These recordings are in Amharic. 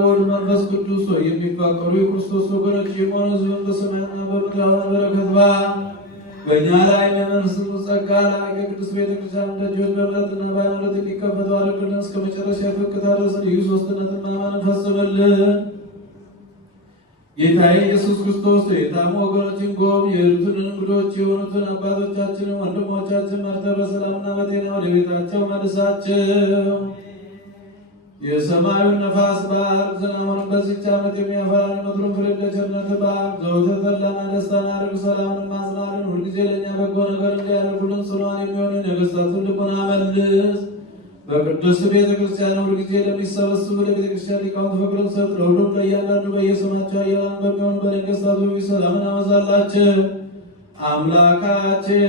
ወልድ መንፈስ ቅዱስ ሆይ የሚፋቀሩ የክርስቶስ ወገኖች የሆኑ ሕዝብን በሰማይና በምድር በረከት በእኛ ላይ የሚያመንስሱ ጸጋ ላይ የቅዱስ ቤተክርስቲያን ደጆች በእምነትና በሃይማኖት እንዲከፈቱ አድርግልን። እስከ መጨረሻ የፈቅታ ድረስ ልዩ ሦስትነትን ማመንን ፈጽምልን። ጌታዬ ኢየሱስ ክርስቶስ የታሙ ወገኖችን ጎብኝ። የሄዱትን እንግዶች የሆኑትን አባቶቻችንን ወንድሞቻችን መርተህ በሰላምና በጤና ወደ ቤታቸው መልሳቸው። የሰማዩን ነፋስ ባርክ፣ ዝናቡንም በዚህች ዓመት የሚያፈራን የምድሩን ፍሬ ለቸርነትህ ባርክ። ዘወትር ተድላና ደስታን አድርግ፣ ሰላምን ማጽናልን። ሁልጊዜ ለእኛ በጎ ነገር እንዲያደርጉልን ጽኑዓን የሚሆኑ የነገሥታቱን ልቡና መልስ። በቅዱስ ቤተ ክርስቲያን ሁልጊዜ ለሚሰበስቡ ለቤተ ክርስቲያን ሊቃውንት ፍቅርን ሰጥ። ለሁሉም ለእያንዳንዱ በየስማቸው ኃያላን በሚሆኑ በነገሥታቱ ፊት ሰላምን አበዛላቸው። አምላካችን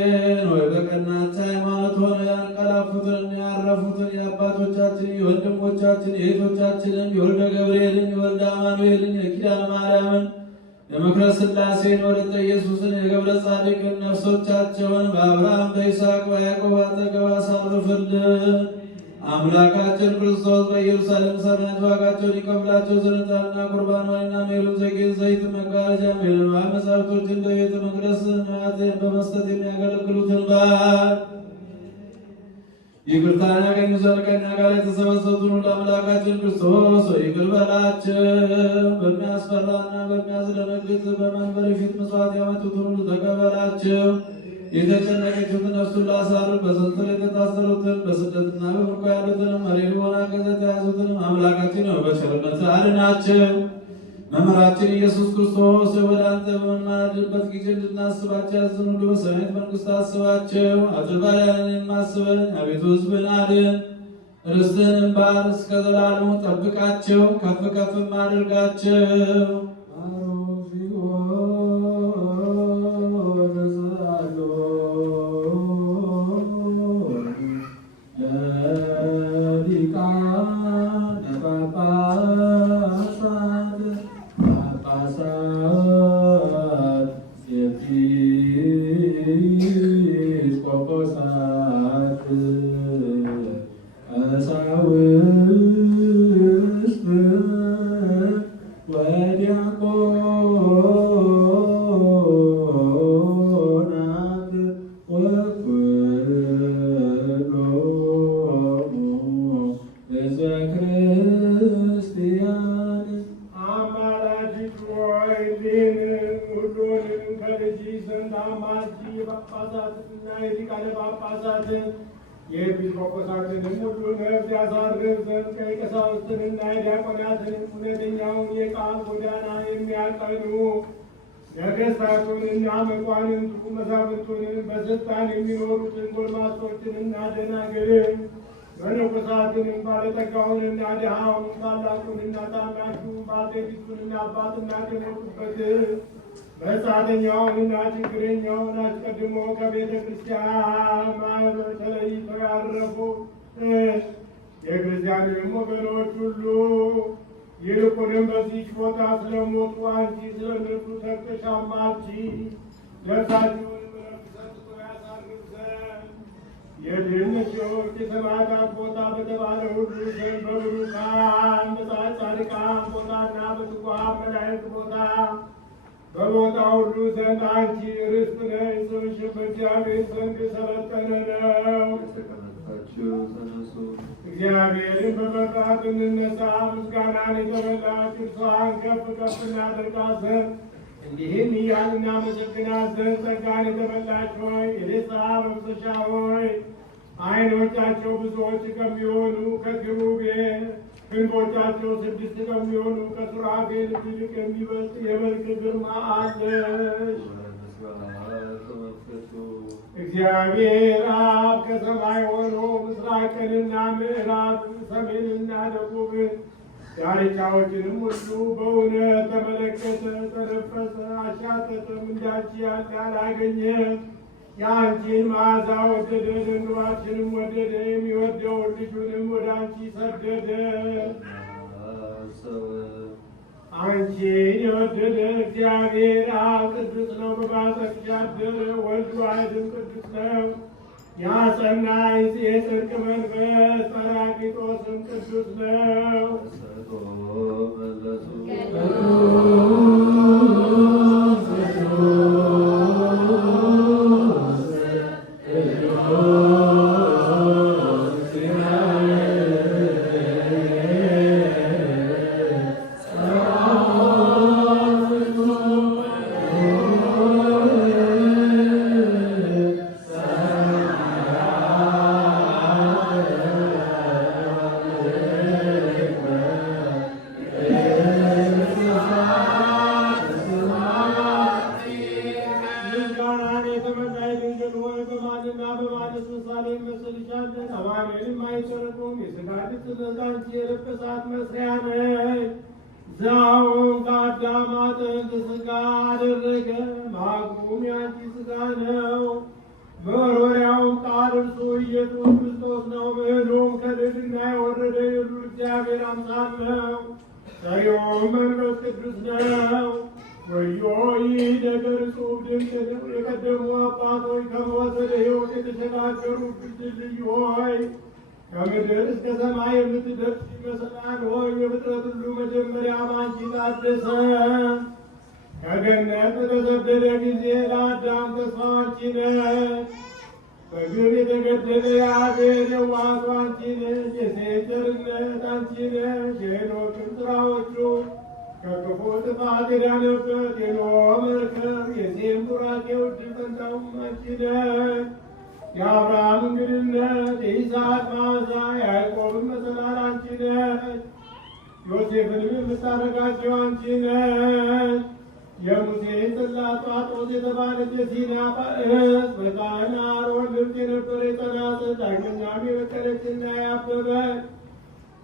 ሆይ በቀናች ሃይማኖት ሆነው ያንቀላፉትን ያረፉትን የአባቶቻችን የወንድሞቻችን የእህቶቻችንን የወልደ ገብርኤልን የወልደ አማኑኤልን የኪዳነ ማርያምን የምክረ ሥላሴን የወለተ ኢየሱስን የገብረ ጻድቅን ነፍሶቻቸውን በአብርሃም በይስሐቅ በያዕቆብ አጠገብ አሳርፍልን። አምላካችን ክርስቶስ በኢየሩሳሌም ሰማያት ዋጋቸውን ይከፍላቸው ዘንድ ዕጣንና ቁርባን ወይንና ሜሎን ዘጌት ዘይት መጋረጃ ሜሎን መጻሕፍቶችን በቤተ መቅደስ ንዋያትን በመስጠት የሚያገለግሉትን ባርክ። ይቅርታን ያገኙ ዘንድ ከእኛ ጋር የተሰበሰቡትን ሁሉ አምላካችን ክርስቶስ ይቅር በላቸው። በሚያስፈራና በሚያስደነግጥ በመንበር ፊት ምጽዋት ያመጡትን ሁሉ ተቀበላቸው። የተጨነቀችውን ነፍሱን ላሳርፍ፣ በሰንሰለት የታሰሩትን በስደትና በምርኮ ያሉትንም መሬት በሆነ አንቀጽ የተያዙትንም አምላካችን ነው በቸርነት አድናቸው። መምህራችን ኢየሱስ ክርስቶስ ወደ አንተ በምንማልድበት ጊዜ እንድናስባቸው ያዝን ሁሉ በሰማያዊት መንግሥት አስባቸው። አጥባያንን የማስበን አቤቱ ሕዝብን አድን፣ ርስትህንም ባርክ፣ እስከ ዘላለሙ ጠብቃቸው፣ ከፍ ከፍም አድርጋቸው። የኤጲስቆጶሳትንም ሁሉ ነፍስ ያሳርፍ ዘንድ ቀሳውስትንና ዲያቆናትንም እውነተኛውን የቃል ጎዳና የሚያቀኑ ነገሥታቱንና መኳንንቱ መሳፍንቱንም በስልጣን የሚኖሩትን ጎልማሶችንና ደናግልን መነኮሳትንም ባለጠጋውንና ድሃውን ታላቁንና ታናሹን ባልቴቲቱንና አባትና የሞቱበትን መጻተኛውንና ችግረኛውን አስቀድሞ ከቤተ ክርስቲያን ማኅበር ተለይተው ያረፉ የክርስቲያንም ወገኖች ሁሉ ይልቁንም በዚህች ቦታ ስለሞቱ አንቺ ስለ እነርሱ ተግተሽ አማልጂ። ነፍሳቸውንም ዕረፍት ሰጥቶ ያሳርፍ ዘንድ የድህነቶች የሰማዕታት ቦታ በተባለ ሁሉ ዘንድ በብሩካን ጻድቃን ቦታና በትጉሃን መላእክት ቦታ በቦታ ሁሉ ዘንድ አንቺ ርስት ነሽ። ስምሽ በእግዚአብሔር ዘንድ የሰለጠነ ነው። እግዚአብሔርን በመፍራት እንነሳ። ምስጋናን የተመላች እርሷን ከፍ ከፍ እናደርጋት ዘንድ እንዲህም እያልን እናመሰግናት ዘንድ ጸጋን የተመላች ሆይ የደስታ መፍሰሻ ሆይ ዓይኖቻቸው ብዙዎች ከሚሆኑ ከኪሩቤል ክንፎቻቸው 6 ከሚሆኑ ከሱራፌል ይልቅ የሚበልጥ የመልክ ግርማ አለሽ። እግዚአብሔር አብ ከሰማይ ሆኖ ምስራቅንና ምዕራብ ሰሜንና ደቡብን ዳርቻዎችንም ሁሉ በእውነት ተመለከተ፣ ተነፈሰ፣ አሻተተም። እንዳንቺ ያለ አላገኘም። የአንቺን መዓዛ ወደደ፣ ልንዋችንም ወደደ። የሚወደውን ልጁንም ወደ አንቺ ሰደደ። አንቺን የወደደ እግዚአብሔር አብ ቅዱስ ነው። በማኅፀንሽ ያደረ ወልድ ዋሕድም ቅዱስ ነው። ያጸናሽ የጽድቅ መንፈስ ጰራቅሊጦስም ቅዱስ ነው። ሥጋውን ከአዳም አጥንት ሥጋ አደረገ። ማጉም ያንቺ ሥጋ ነው። መወርወሪያውም ቃል እርሱ ኢየሱስ ክርስቶስ ነው። ምዕሉም ከልዕልና የወረደ የልዑል እግዚአብሔር አምሳል ነው። ሰሪውም መንፈስ ቅዱስ ነው። ወዮ ይህ ነገር እጹብ ድንቅ ነው። የቀደሙ አባቶች ከሞት ወደ ሕይወት የተሸጋገሩብሽ ድልድይ ሆይ፣ ከምድር እስከ ሰማይ የምትደርስ ይመስላል ሆይ፣ የፍጥረት ሁሉ መጀመሪያ ባንቺ ታደሰ። ከገነት በተሰደደ ጊዜ ለአዳም ተስፋው አንቺ ነሽ። በግብ የተገደለ የአቤል የዋሃቱ አንቺ ነሽ። የሴት ቸርነት አንቺ ነሽ። የሄኖክም ሥራዎቹ ከክፉ ጥፋት የዳነበት የኖኅ መርከብ የሴም ቡራኬው ዕድል ፈንታውም አንቺ ነሽ። የአብርሃም እንግድነት የይስሐቅ መዓዛ የያዕቆብም መሰላል አንቺ ነሽ። ዮሴፍንም የምታረጋቸው አንቺ ነሽ። የሙሴ ጽላት ጳጥሮስ የተባለች የሲና ዕፅ በካህን አሮን ልብስ የነበረች ጸናጽል ዳግመኛም የበቀለችና ያበበች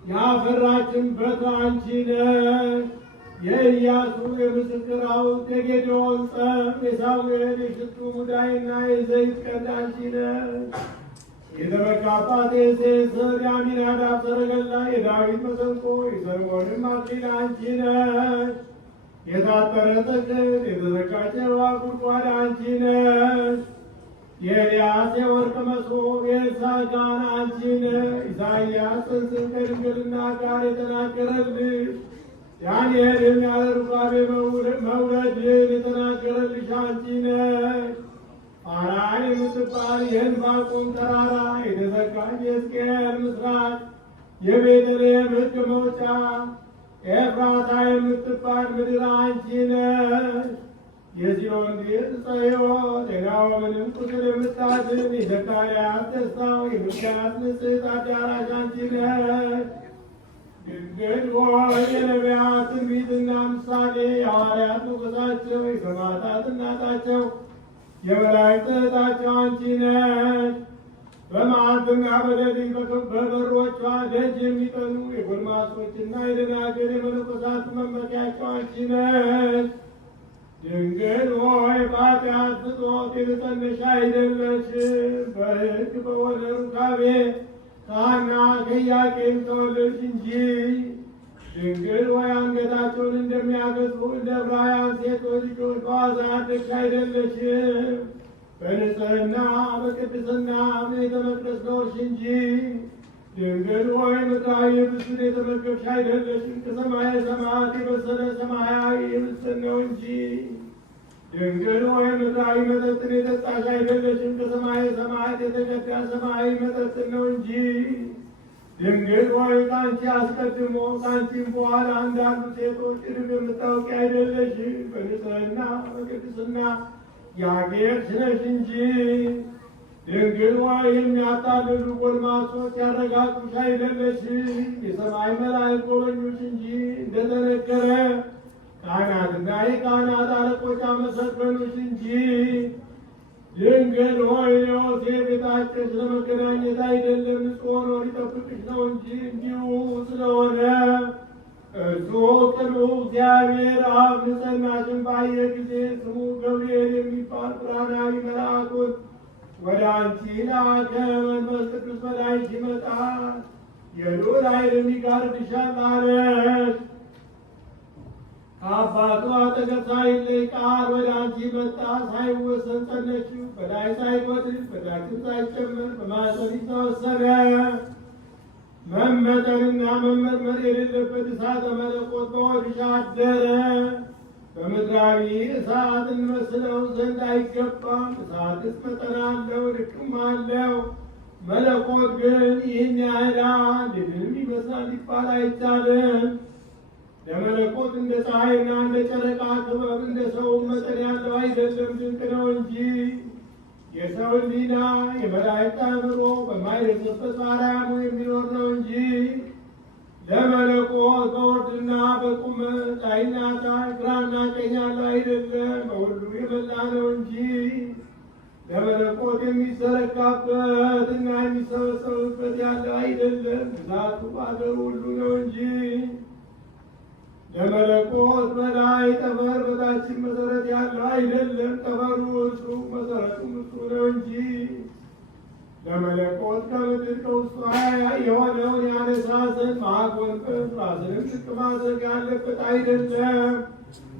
ያፈራችን በትር አንቺ ነሽ። የኢያሱ የምስክር ሐውልት የጌዴዎን ጸም የሳሙኤል የሽቱ ሙዳይና የዘይት ቀንድ አንቺ ነሽ። የተመካባት የእሴይ ሥር የአሚናዳብ ሰረገላ የዳዊት መሰንቆ የሰሎሞንም አክሊል አንቺ ነሽ። የታጠረ ተክል የተዘጋጀ ውሃ ጉድጓድ አንቺ ነሽ። የኤልያስ የወርቅ መሶብ የኤልሳዕ ጋን አንቺ ነሽ። ኢሳይያስ ጽንስን ከድንግልና ጋር የተናገረልሽ ዳንኤልም ያለ ሩካቤ መውለድን የተናገረልሽ አንቺ ነሽ። ፋራን የምትባል የዕንባቆም ተራራ የተዘጋች የሕዝቅኤል ምስራች የቤተልሔም ሕግ መውጫ ኤፍራታ የምትባል ምድር አንቺ ነሽ። የጽዮን ቤት ዕፀ ሕይወት የናሆምንም ቁስል የምታድን የዘካርያስ ደስታው የሚልክያስ ንጽሕት አዳራሽ አንቺ ነሽ። ድንግል ሆይ የነቢያት ትንቢትና ምሳሌ የሐዋርያት ሞገሳቸው የሰማዕታት እናታቸው የመላእክት እህታቸው አንቺ ነሽ። በመዓልትና በሌሊት በበሮቿ ደጅ የሚጠኑ የጎልማሶችና የደናግል የመነኮሳት መመኪያቸው አንቺ ነሽ። ድንግል ሆይ በኃጢአት ፍትወት የተጸነሽ አይደለሽም። በሕግ በሆነ ሩካቤ ከሐና ከኢያቄም ተወለድሽ እንጂ። ድንግል ሆይ አንገታቸውን እንደሚያገጥሙ እንደ ዕብራውያን ሴቶች ልጆች በዋዛ ያደግሽ አይደለሽም። በንጽሕና በቅድስና ቤተ መቅደስ ኖርሽ እንጂ። ድንግል ሆይ ምድራዊ ብስን የተመገብሽ አይደለሽም። ከሰማየ ሰማያት የበሰለ ሰማያዊ ብስን ነው እንጂ። ድንግል ሆይ ምድራዊ መጠጥን የጠጣሽ አይደለሽም። ከሰማየ ሰማያት የተቀዳ ሰማያዊ መጠጥን ነው እንጂ። ድንግል ሆይ ከአንቺ አስቀድሞ ከአንቺም በኋላ እንዳሉ ሴቶች ዕድፍ የምታውቂ አይደለሽም። በንጽሕና በቅድስና ያጌጥሽ ነሽ እንጂ። ድንግል ሆይ የሚያታልሉ ጎልማሶች ያረጋጉሽ አይደለሽም። የሰማይ መላእክት ጎበኙሽ እንጂ እንደተነገረ ካህናትና የካህናት አለቆች አመሰገኑሽ እንጂ። ድንግል ሆይ ዮሴፍ የታጨሽ ለመገናኘት አይደለም፣ ንጹሕ ሆኖ ሊጠብቅሽ ነው እንጂ። እንዲሁ ስለሆነ እርሱ ቅዱስ እግዚአብሔር አብ ንጽሕናሽን ባየ ጊዜ ስሙ ገብርኤል የሚባል ብርሃናዊ መልአኩን ወደ አንቺ ላከ። መንፈስ ቅዱስ በላይሽ ይመጣል፣ የልዑል ኃይልም ይጋርድሻል አለሽ። ከአባቱ አጠገብ ሳይለይ ቃል ወደ አንቺ መጣ። ሳይወሰን ጸነሽው፣ በላይ ሳይጎድል በታችም ሳይጨመር በማኅፀንሽ ተወሰነ። መመጠንና መመርመር የሌለበት እሳተ መለኮት በሆድሽ አደረ። በምድራዊ እሳት እንመስለው ዘንድ አይገባም። እሳትስ መጠን አለው፣ ልክም አለው። መለኮት ግን ይህን ያህላል፣ ይህንም ይመስላል ሊባል አይቻልም። ለመለኮት እንደ ፀሐይና እንደ ጨረቃ ክበብ እንደ ሰው መጠን ያለው አይደለም፣ ድንቅ ነው እንጂ። የሰው ሕሊና የመላእክት አእምሮ በማይደርስበት በአርያሙ የሚኖር ነው እንጂ። ለመለኮት በወርድና በቁመት ላይና ታች ግራና ቀኝ ያለው አይደለም፣ በሁሉ የመላ ነው እንጂ። ለመለኮት የሚዘረጋበት እና የሚሰበሰብበት ያለው አይደለም፣ ብዛቱ በአገሩ ሁሉ ነው እንጂ። ለመለኮት በላይ ጠፈር በታችን መሰረት ያለው አይደለም። ጠፈሩ እሱ መሰረቱም እሱ ነው እንጂ ለመለኮት ከምድር ከውስጡ የሆነውን ያነሳ ዘንድ ማጎንበስ ራስንም ዝቅ ማድረግ ያለበት አይደለም።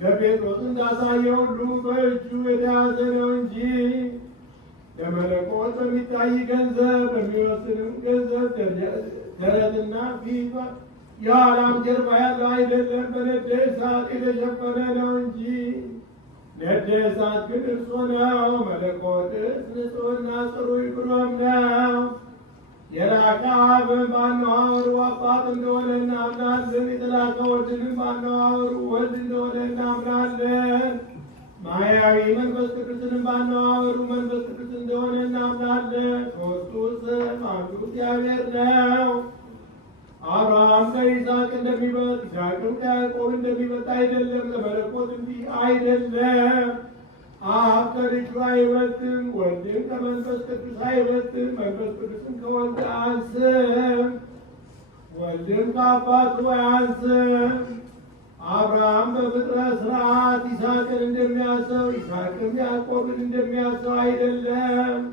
ለጴጥሮስ እንዳሳየ ሁሉ በእጁ የተያዘ ነው እንጂ ለመለኮት በሚታይ ገንዘብ በሚወስንም ገንዘብ ደረትና ፊት የኋላም ጀርባ ያለው አይደለም። በነደ እሳት የተሸፈነ ነው እንጂ ነደ እሳት ግን እርሱ ነው። መለኮትስ ንጹሕና ጽሩይ ብሩም ነው። የላከ አብን ባነዋወሩ አባት እንደሆነ እናምናለን። የተላከ ወልድንም ባነዋወሩ ወልድ እንደሆነ እናምናለን። ማያዊ መንፈስ ቅዱስንም ባነዋወሩ መንፈስ ቅዱስ እንደሆነ እናምናለን። ሦስቱ ስም አንዱ እግዚአብሔር ነው። አብርሃም ከይስሐቅ እንደሚበልጥ ይስሐቅም ከያዕቆብ እንደሚበልጥ አይደለም። ለመለኮት እንዲህ አይደለም። አብ ከልጁ አይበልጥም፣ ወልድም ከመንፈስ ቅዱስ አይበልጥም። መንፈስ ቅዱስም ከወልድ አያንስም፣ ወልድም ከአባቱ አያንስም። አብርሃም በፍጥረት ሥርዓት ይስሐቅን እንደሚያሰው ይስሐቅም ያዕቆብን እንደሚያሰው አይደለም።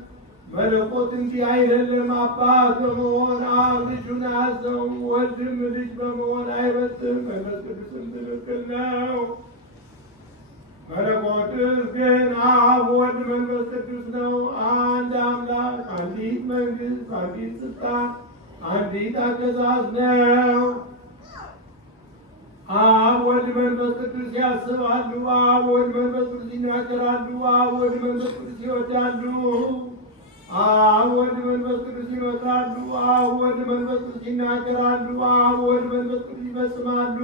መለኮት እንዲህ አይደለም። አባት በመሆን አብ ልጁን አያዘውም፣ ወልድም ልጅ በመሆን አይበልጥም። መንፈስ ቅዱስም ትክክል ነው። መለኮትስ ግን አብ፣ ወልድ፣ መንፈስ ቅዱስ ነው። አንድ አምላክ፣ አንዲት መንግሥት፣ አንዲት ስልጣን፣ አንዲት አገዛዝ ነው። አብ ወልድ መንፈስ ቅዱስ ያስባሉ። አብ ወልድ መንፈስ ቅዱስ ይናገራሉ። አብ ወልድ መንፈስ ቅዱስ ይወዳሉ። አብ ወልድ መንፈስ ቅዱስ ይመክራሉ። አብ ወልድ መንፈስ ቅዱስ ይናገራሉ። አብ ወልድ መንፈስ ቅዱስ ይፈጽማሉ።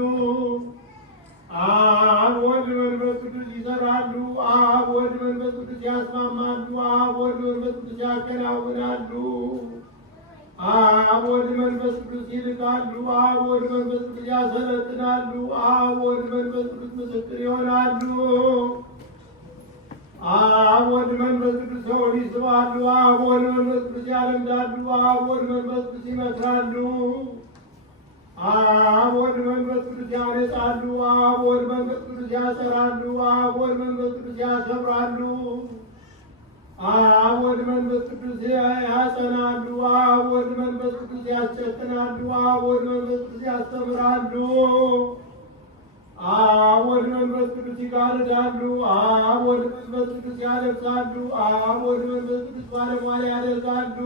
አብ ወልድ መንፈስ ቅዱስ ይሰራሉ። አብ ወልድ መንፈስ ቅዱስ ያስማማሉ። አብ ወልድ መንፈስ ቅዱስ ያከናውናሉ። አብ ወልድ መንፈስ ቅዱስ ይልካሉ። አብ ወልድ መንፈስ ቅዱስ ያሰለጥናሉ። አብ ወልድ መንፈስ ቅዱስ ምስክር ይሆናሉ። አብ ወልድ መንፈስ ቅዱስ ሰውን ይስባሉ። አብ ወልድ መንፈስ ቅዱስ ያለምዳሉ። አብ ወልድ መንፈስ ቅዱስ ይመክራሉ። አብ ወልድ መንፈስ ቅዱስ ያነጻሉ። አብ ወልድ መንፈስ ቅዱስ ያሰራሉ። አብ ወልድ መንፈስ ቅዱስ ያከብራሉ። አብ ወልድ መንፈስ ቅዱስ ያጸናሉ። አብ ወልድ መንፈስ ቅዱስ ያስጨክናሉ። አብ ወልድ መንፈስ ቅዱስ ያስተምራሉ። አብ ወልድ መንፈስ ቅዱስ ይጋርዳሉ። አብ ወልድ መንፈስ ቅዱስ ያለብሳሉ። አብ ወልድ መንፈስ ቅዱስ ባለሟል ያደርጋሉ።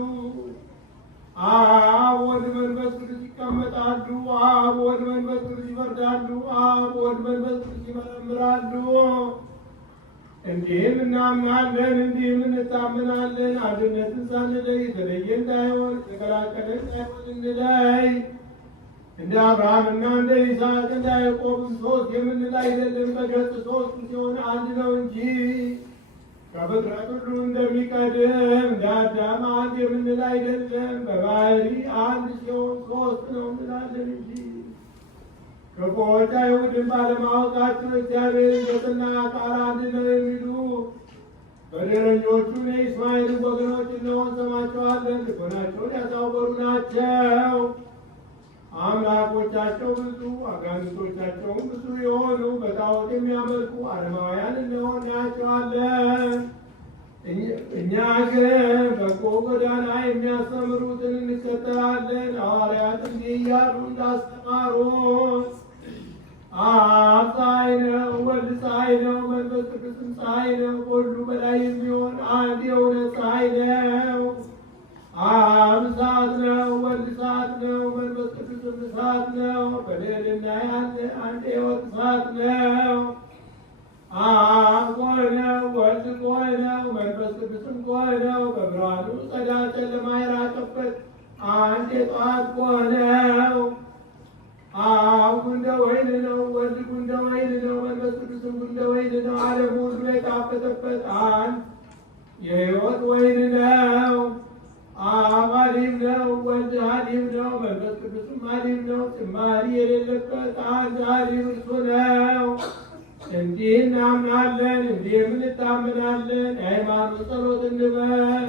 አብ ወልድ መንፈስ ቅዱስ ይቀመጣሉ። አብ ወልድ መንፈስ ቅዱስ ይፈርዳሉ። አብ ወልድ መንፈስ ቅዱስ ይመረምራሉ። እንዲህም እናምናለን፣ እንዲህም እንታምናለን። አንድነትን ሳንለይ የተለየ እንዳይሆን የተቀላቀለ እንዳይሆን እንለይ። እንደ አብርሃምና እንደ ይስሐቅ እንደ ያዕቆብም ሦስት የምንል አይደለም። በገጽ ሦስት ሲሆን አንድ ነው እንጂ ከፍጥረት ሁሉ እንደሚቀድም እንደ አዳም አንድ የምንል አይደለም። በባህሪ አንድ ሲሆን ሦስት ነው እንላለን እንጂ ክፉዎች አይሁድን ባለማወቃቸው እግዚአብሔር ገጽና ቃል አንድ ነው የሚሉ በደለኞቹን የእስማኤልን ወገኖች እነሆ እንሰማቸዋለን። ልቦናቸውን ያሳወሩ ናቸው። አምላኮቻቸው ብዙ አጋንንቶቻቸውም ብዙ የሆኑ በጣዖት የሚያመልኩ አረማውያን እነሆ እናያቸዋለን። እኛ ግን በጎ ጎዳና የሚያስተምሩትን እንከተላለን። ሐዋርያት እንዲህ እያሉ እንዳስተማሩን አብ ፀሐይ ነው፣ ወልድ ፀሐይ ነው፣ መንፈስ ቅዱስም ፀሐይ ነው። ከሁሉ በላይ የሚሆን አንድ የእውነት ፀሐይ ነው። አብ እሳት ነው፣ ወልድ እሳት ነው፣ መንፈስ ቅዱስም እሳት ነው። በልዕልና ያለ አንድ ሕይወት እሳት ነው። አብ ቆይ ነው፣ ወልድ ቆይ ነው፣ መንፈስ ቅዱስም ቆይ ነው። በብርሃኑ ጸዳል ጨለማ የራቀበት አንድ የጠዋት ቆይ ነው። አብ ጉንደ ወይን ነው፣ ወልድ ጉንደ ወይን ነው፣ መንፈስ ቅዱስም ጉንደ ወይን ነው። ዓለም ሁሉ የጣፈጠበት አንድ የሕይወት ወይን ነው። አብ ሐሊም ነው፣ ወልድ ሐሊም ነው፣ መንፈስ ቅዱስም ሐሊም ነው። ጭማሪ የሌለበት አንድ ሐሊም እርሱ ነው። እንዲህ እናምናለን፣ እንዲህም እንታምናለን። የሃይማኖት ጸሎት እንበል።